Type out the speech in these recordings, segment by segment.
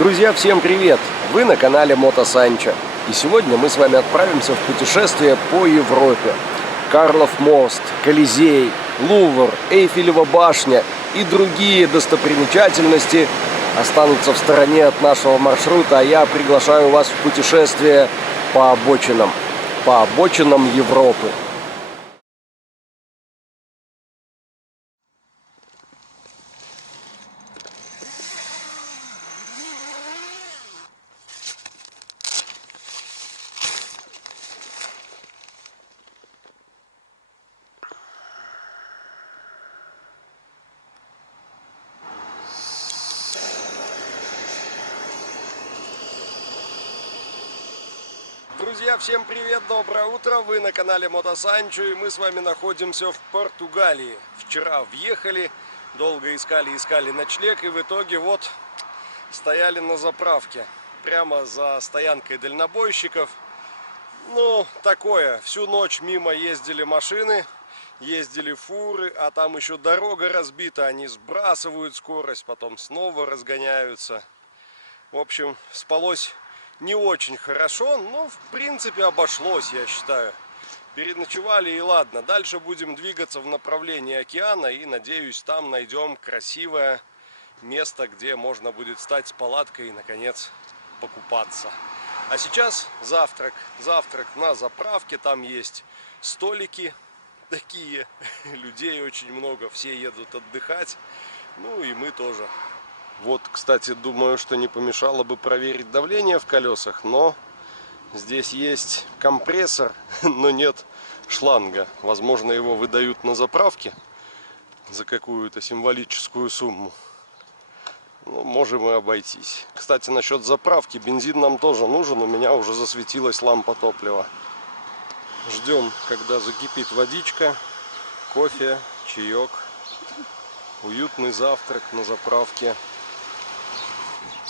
Друзья, всем привет! Вы на канале Мото Санчо. И сегодня мы с вами отправимся в путешествие по Европе. Карлов мост, Колизей, Лувр, Эйфелева башня и другие достопримечательности останутся в стороне от нашего маршрута, а я приглашаю вас в путешествие по обочинам Европы. Друзья, всем привет, доброе утро! Вы на канале Мото Санчо, и мы с вами находимся в Португалии. Вчера въехали, долго искали ночлег, и в итоге вот стояли на заправке, прямо за стоянкой дальнобойщиков. Ну, такое, всю ночь мимо ездили машины, ездили фуры, а там еще дорога разбита, они сбрасывают скорость, потом снова разгоняются. В общем, спалось не очень хорошо, но в принципе обошлось, я считаю. Переночевали и ладно. Дальше будем двигаться в направлении океана и, надеюсь, там найдем красивое место, где можно будет встать с палаткой и, наконец, покупаться. А сейчас завтрак. Завтрак на заправке. Там есть столики такие. Людей очень много. Все едут отдыхать. Ну и мы тоже. Вот, кстати, думаю, что не помешало бы проверить давление в колесах, но здесь есть компрессор, но нет шланга. Возможно, его выдают на заправке за какую-то символическую сумму. Ну, можем и обойтись. Кстати, насчет заправки, бензин нам тоже нужен, у меня уже засветилась лампа топлива. Ждем, когда закипит водичка, кофе, чаек, уютный завтрак на заправке.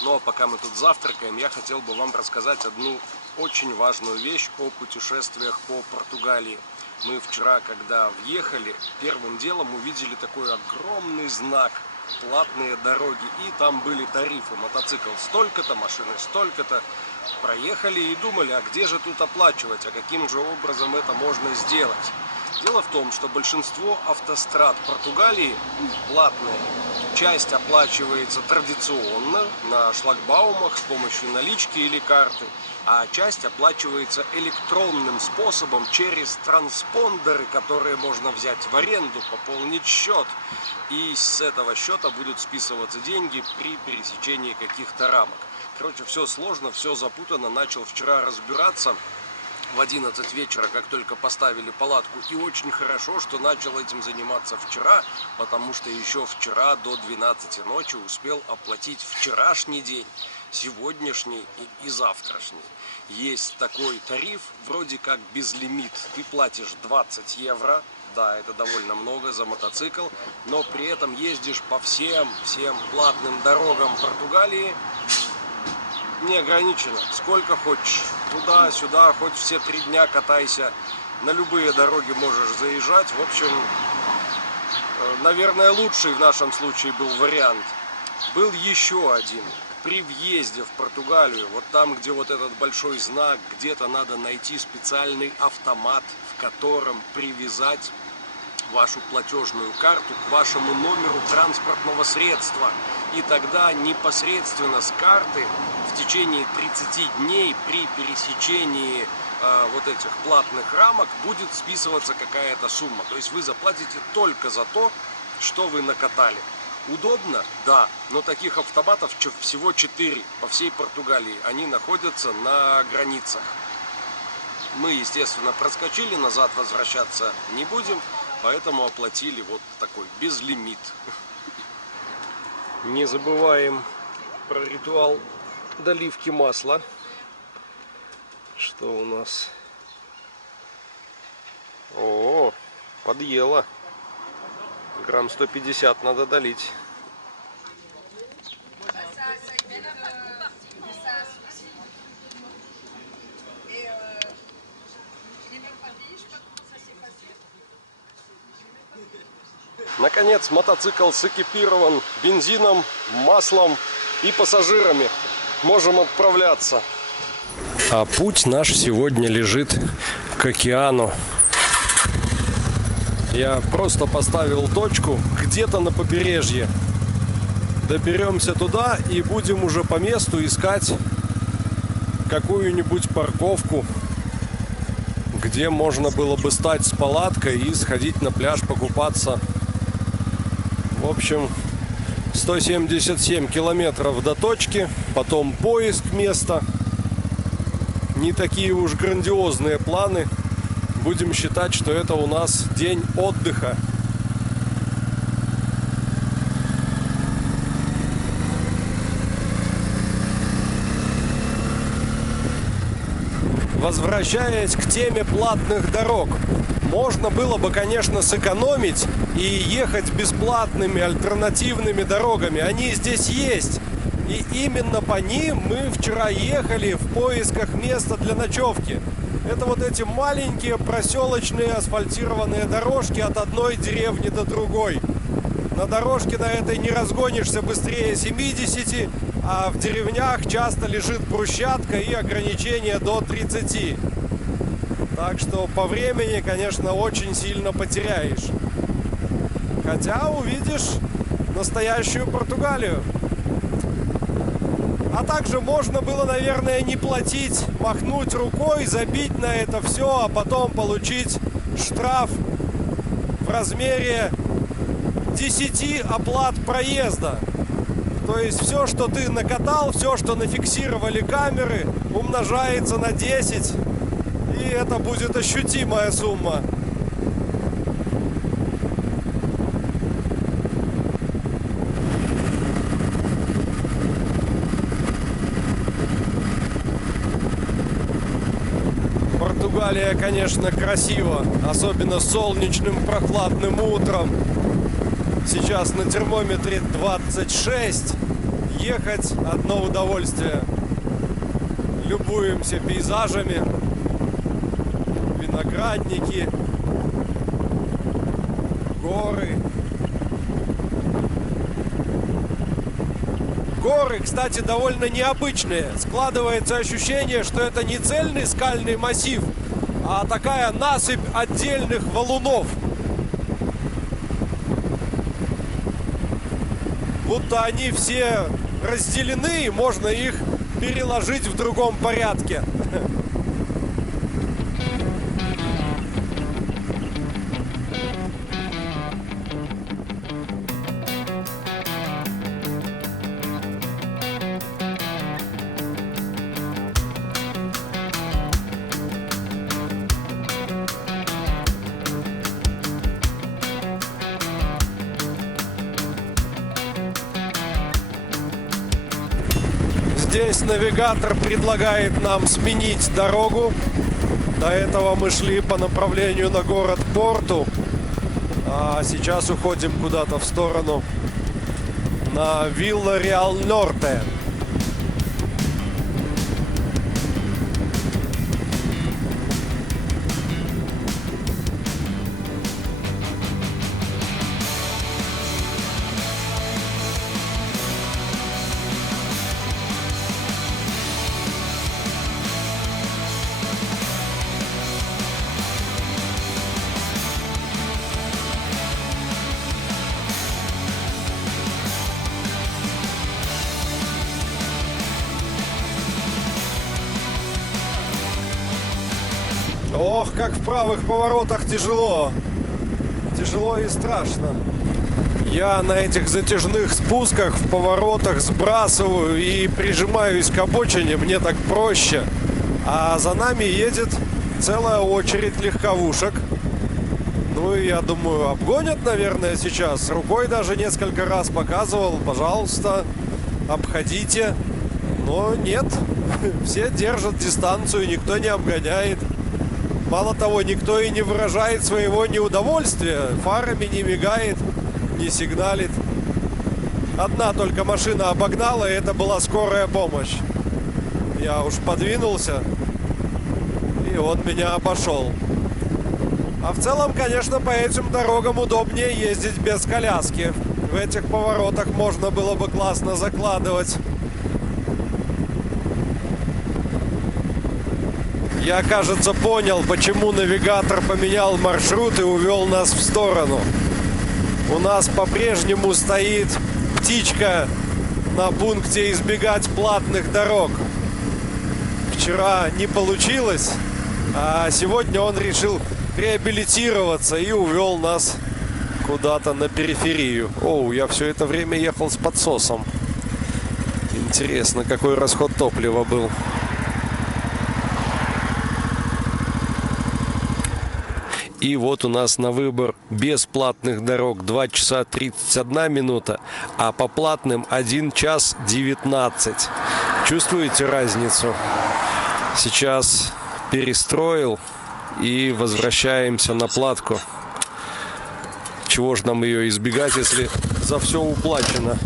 Но пока мы тут завтракаем, я хотел бы вам рассказать одну очень важную вещь о путешествиях по Португалии. Мы вчера, когда въехали, первым делом увидели такой огромный знак «Платные дороги». И там были тарифы. Мотоцикл столько-то, машины столько-то. Проехали и думали, а где же тут оплачивать, а каким же образом это можно сделать? Дело в том, что большинство автострад Португалии платные. Часть оплачивается традиционно на шлагбаумах с помощью налички или карты, а часть оплачивается электронным способом через транспондеры, которые можно взять в аренду, пополнить счет. И с этого счета будут списываться деньги при пересечении каких-то рамок. Короче, все сложно, все запутано. Начал вчера разбираться в 11 вечера, как только поставили палатку. И очень хорошо, что начал этим заниматься вчера, потому что еще вчера до 12 ночи успел оплатить вчерашний день, сегодняшний и завтрашний. Есть такой тариф, вроде как безлимит. Ты платишь 20 евро, да, это довольно много за мотоцикл, но при этом ездишь по всем платным дорогам Португалии неограниченно, сколько хочешь, туда-сюда, хоть все 3 дня катайся, на любые дороги можешь заезжать. В общем, наверное, лучший в нашем случае был вариант. Был еще один. При въезде в Португалию, вот там, где вот этот большой знак, где-то надо найти специальный автомат, в котором привязать вашу платежную карту к вашему номеру транспортного средства. И тогда непосредственно с карты в течение 30 дней при пересечении вот этих платных рамок будет списываться какая-то сумма. То есть вы заплатите только за то, что вы накатали. Удобно? Да. Но таких автоматов всего 4 по всей Португалии. Они находятся на границах. Мы, естественно, проскочили, назад возвращаться не будем. Поэтому оплатили вот такой безлимит. Не забываем про ритуал доливки масла. Что у нас? О, подъело. Грамм 150 надо долить. Наконец мотоцикл сэкипирован бензином, маслом и пассажирами можем отправляться. А путь наш сегодня лежит к океану. Я просто поставил точку где-то на побережье. Доберемся туда и будем уже по месту искать какую-нибудь парковку, где можно было бы стать с палаткой и сходить на пляж покупаться. В общем, 177 километров до точки, потом поиск места. Не такие уж грандиозные планы. Будем считать, что это у нас день отдыха. Возвращаясь к теме платных дорог, можно было бы, конечно, сэкономить и ехать бесплатными альтернативными дорогами. Они здесь есть. И именно по ним мы вчера ехали в поисках места для ночевки. Это вот эти маленькие проселочные асфальтированные дорожки от одной деревни до другой. На дорожке на этой не разгонишься быстрее 70, а в деревнях часто лежит брусчатка и ограничение до 30. Так что по времени, конечно, очень сильно потеряешь. Хотя увидишь настоящую Португалию. А также можно было, наверное, не платить, махнуть рукой, забить на это все, а потом получить штраф в размере 10 оплат проезда. То есть все, что ты накатал, все, что нафиксировали камеры, умножается на 10. И это будет ощутимая сумма. Португалия, конечно, красиво, особенно солнечным прохладным утром. Сейчас на термометре 26. Ехать одно удовольствие. Любуемся пейзажами, виноградники, горы. Горы, кстати, довольно необычные. Складывается ощущение, что это не цельный скальный массив, а такая насыпь отдельных валунов. Будто они все разделены, и можно их переложить в другом порядке. Здесь навигатор предлагает нам сменить дорогу. До этого мы шли по направлению на город Порту, а сейчас уходим куда-то в сторону на Вила-Реал-Норте. Ох, как в правых поворотах тяжело. Тяжело и страшно. Я на этих затяжных спусках в поворотах сбрасываю и прижимаюсь к обочине, мне так проще. А за нами едет целая очередь легковушек. Ну и я думаю, обгонят, наверное, сейчас. Рукой даже несколько раз показывал, пожалуйста, обходите. Но нет, все держат дистанцию, никто не обгоняет. Мало того, никто и не выражает своего неудовольствия, фарами не мигает, не сигналит. Одна только машина обогнала, и это была скорая помощь. Я уж подвинулся, и он меня обошел. А в целом, конечно, по этим дорогам удобнее ездить без коляски. В этих поворотах можно было бы классно закладывать. Я, кажется, понял, почему навигатор поменял маршрут и увел нас в сторону. У нас по-прежнему стоит птичка на пункте избегать платных дорог. Вчера не получилось, а сегодня он решил реабилитироваться и увел нас куда-то на периферию. Оу, я все это время ехал с подсосом. Интересно, какой расход топлива был. И вот у нас на выбор бесплатных дорог 2 часа 31 минута, а по платным 1 час 19. Чувствуете разницу? Сейчас перестроил и возвращаемся на платку. Чего ж нам ее избегать, если за все уплачено?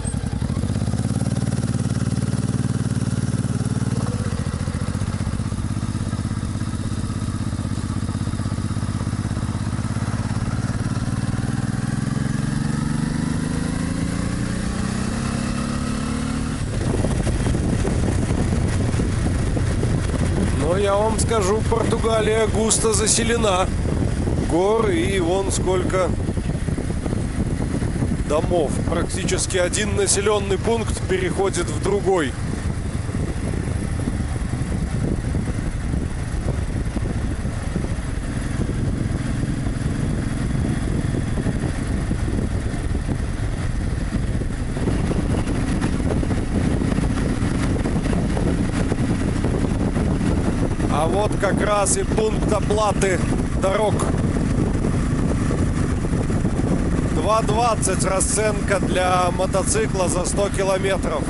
Но я вам скажу, Португалия густо заселена. Горы и вон сколько домов. Практически один населенный пункт переходит в другой. А вот как раз и пункт оплаты дорог. 2,20 расценка для мотоцикла за 100 километров.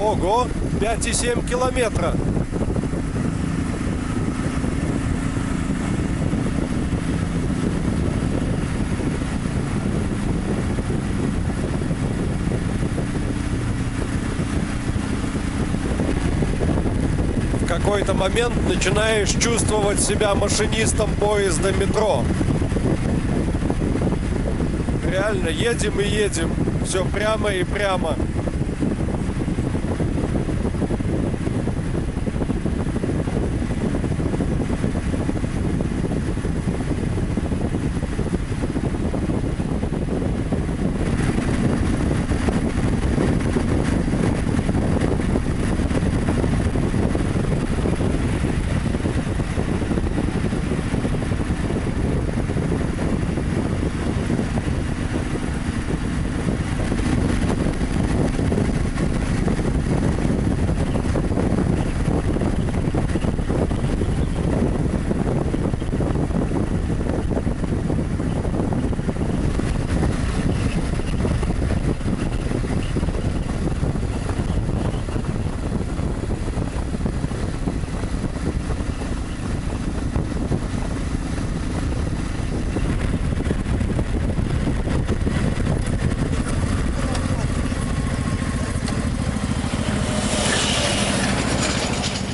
Ого, 5,7 километра. В какой-то момент начинаешь чувствовать себя машинистом поезда метро. Реально, едем и едем. Все прямо и прямо.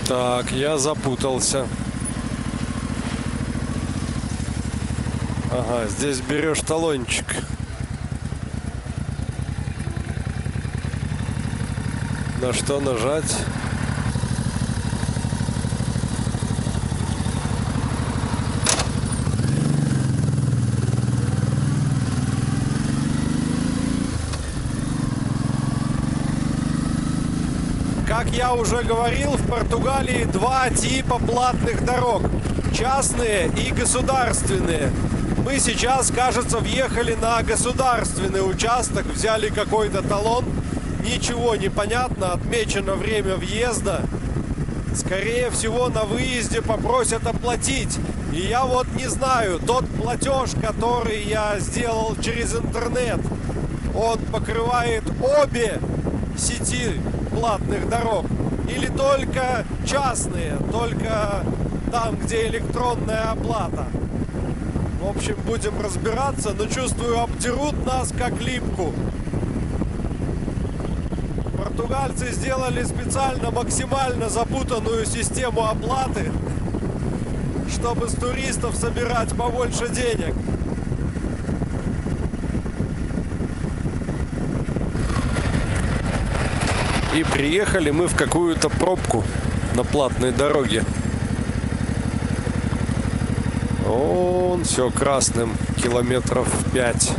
Так, я запутался. Ага, здесь берешь талончик. На что нажать? Как я уже говорил, в Португалии два типа платных дорог. Частные и государственные. Мы сейчас, кажется, въехали на государственный участок, взяли какой-то талон. Ничего не понятно, отмечено время въезда. Скорее всего, на выезде попросят оплатить. И я вот не знаю, тот платеж, который я сделал через интернет, он покрывает обе сети платных дорог или только частные, только там, где электронная оплата. В общем, будем разбираться, но чувствую, обдерут нас как липку. Португальцы сделали специально максимально запутанную систему оплаты, чтобы с туристов собирать побольше денег. И приехали мы в какую-то пробку на платной дороге. Он все красным, километров 5.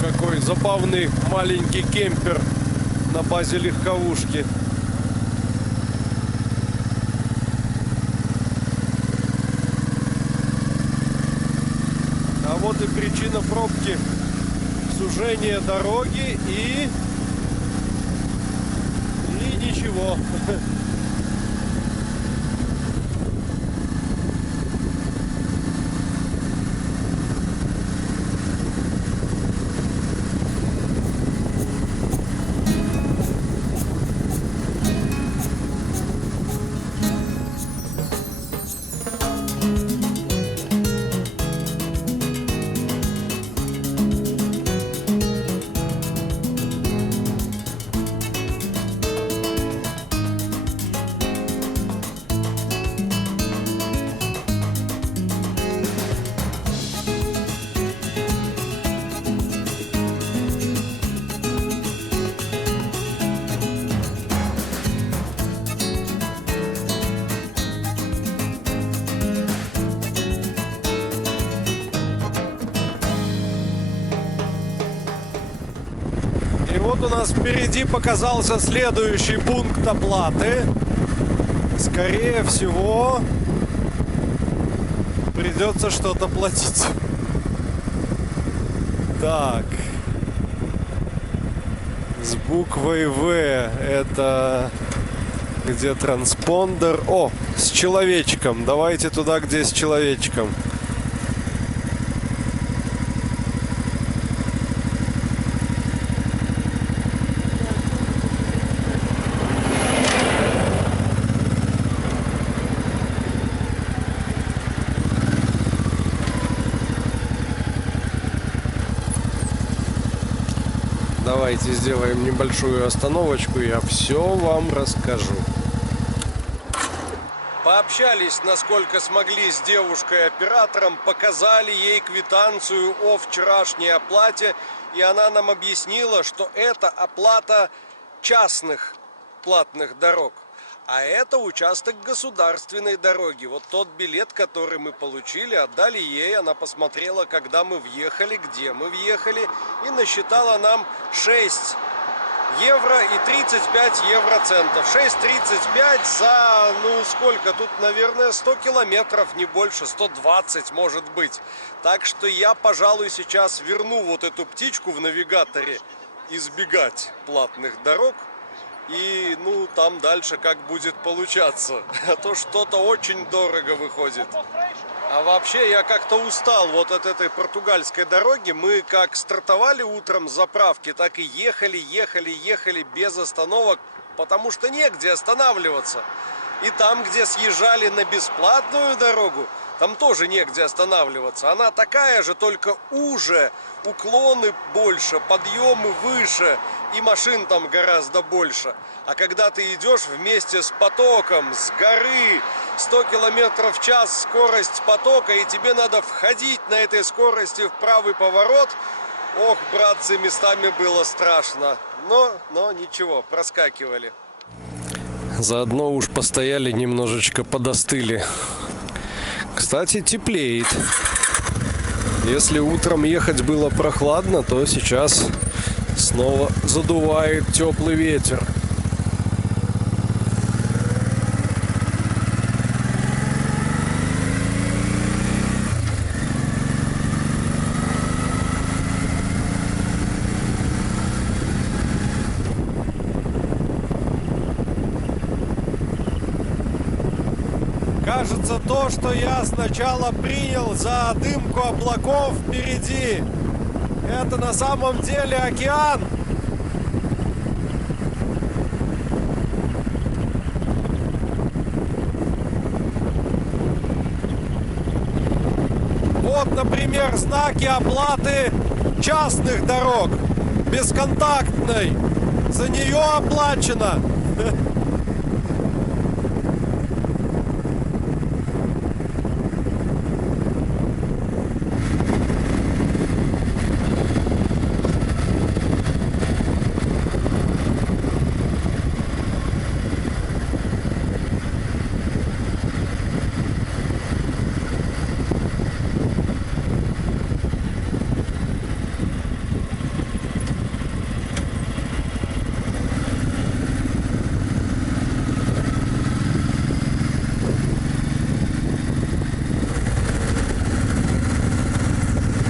Какой забавный маленький кемпер на базе легковушки. А вот и причина пробки. Сужение дороги и ничего. Вот у нас впереди показался следующий пункт оплаты. Скорее всего, придется что-то платить. Так. С буквой В это где транспондер. О, с человечком. Давайте туда, где с человечком. Давайте сделаем небольшую остановочку, я все вам расскажу. Пообщались, насколько смогли, с девушкой-оператором, показали ей квитанцию о вчерашней оплате, и она нам объяснила, что это оплата частных платных дорог, а это участок государственной дороги. Вот тот билет, который мы получили, отдали ей, она посмотрела, когда мы въехали, где мы въехали, и насчитала нам 6 евро и 35 евроцентов. 6,35 за, ну сколько, тут, наверное, 100 километров, не больше, 120 может быть. Так что я, пожалуй, сейчас верну вот эту птичку в навигаторе, избегать платных дорог. И, ну, там дальше как будет получаться. А то что-то очень дорого выходит. А вообще я как-то устал вот от этой португальской дороги. Мы как стартовали утром с заправки, так и ехали без остановок, потому что негде останавливаться. И там, где съезжали на бесплатную дорогу, там тоже негде останавливаться. Она такая же, только уже, уклоны больше, подъемы выше, и машин там гораздо больше. А когда ты идешь вместе с потоком, с горы, 100 километров в час скорость потока, и тебе надо входить на этой скорости в правый поворот, ох, братцы, местами было страшно. Но ничего, проскакивали. Заодно уж постояли, немножечко подостыли. Кстати, теплеет. Если утром ехать было прохладно, то сейчас снова задувает теплый ветер. Кажется, то, что я сначала принял за дымку облаков впереди, это на самом деле океан. Вот, например, знаки оплаты частных дорог, бесконтактной. За нее оплачено.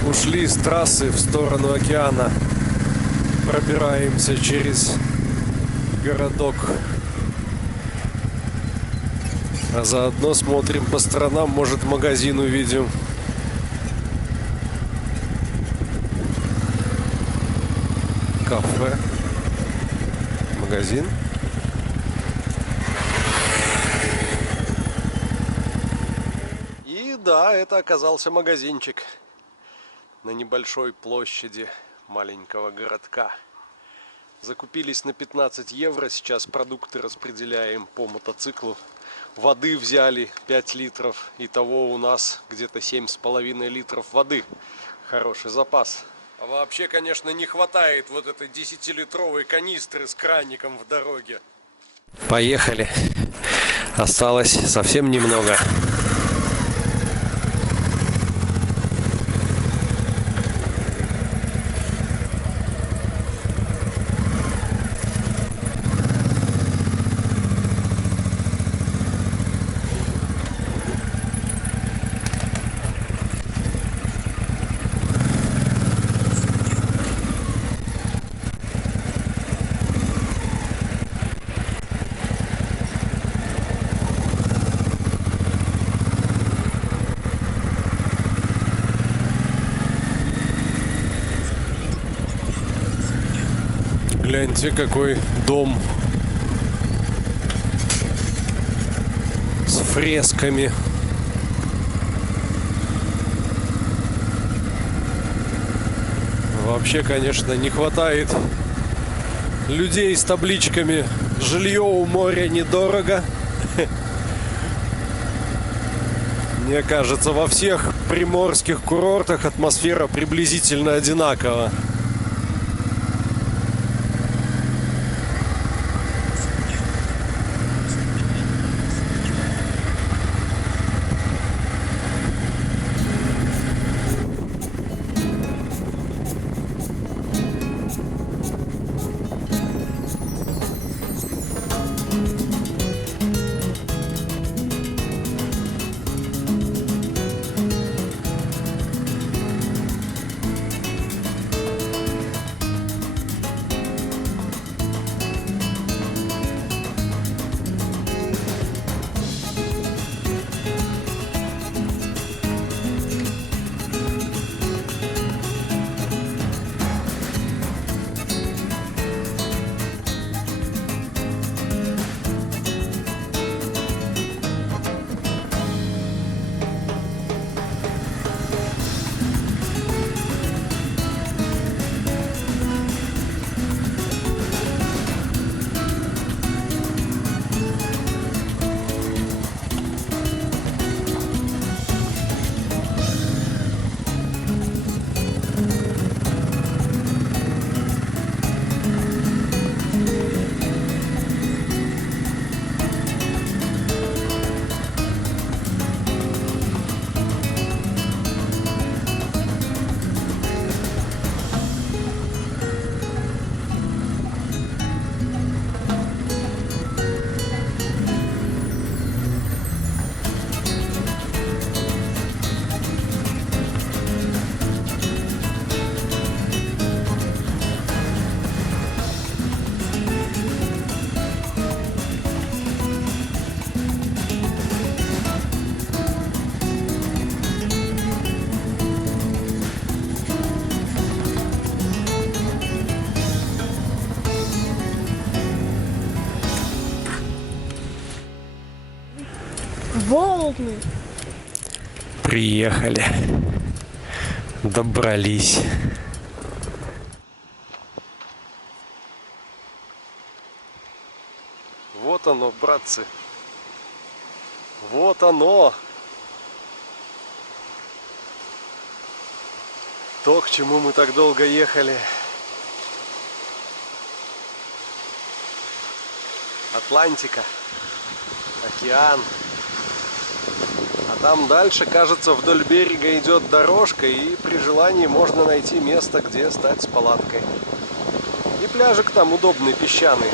Ушли с трассы в сторону океана. Пробираемся через городок. А заодно смотрим по сторонам, может, магазин увидим. Кафе. Магазин. И да, это оказался магазинчик на небольшой площади маленького городка. Закупились на 15 евро. Сейчас продукты распределяем по мотоциклу. Воды взяли 5 литров. Итого у нас где-то 7,5 литров воды. Хороший запас. А вообще, конечно, не хватает вот этой 10-литровой канистры с краником в дороге. Поехали. Осталось совсем немного. Гляньте, какой дом с фресками. Вообще, конечно, не хватает людей с табличками «Жилье у моря недорого». Мне кажется, во всех приморских курортах атмосфера приблизительно одинакова. Волны. Приехали. Добрались. Вот оно, братцы. Вот оно. То, к чему мы так долго ехали. Атлантика. Океан. А там дальше, кажется, вдоль берега идет дорожка, и при желании можно найти место, где стать с палаткой. И пляжик там удобный, песчаный.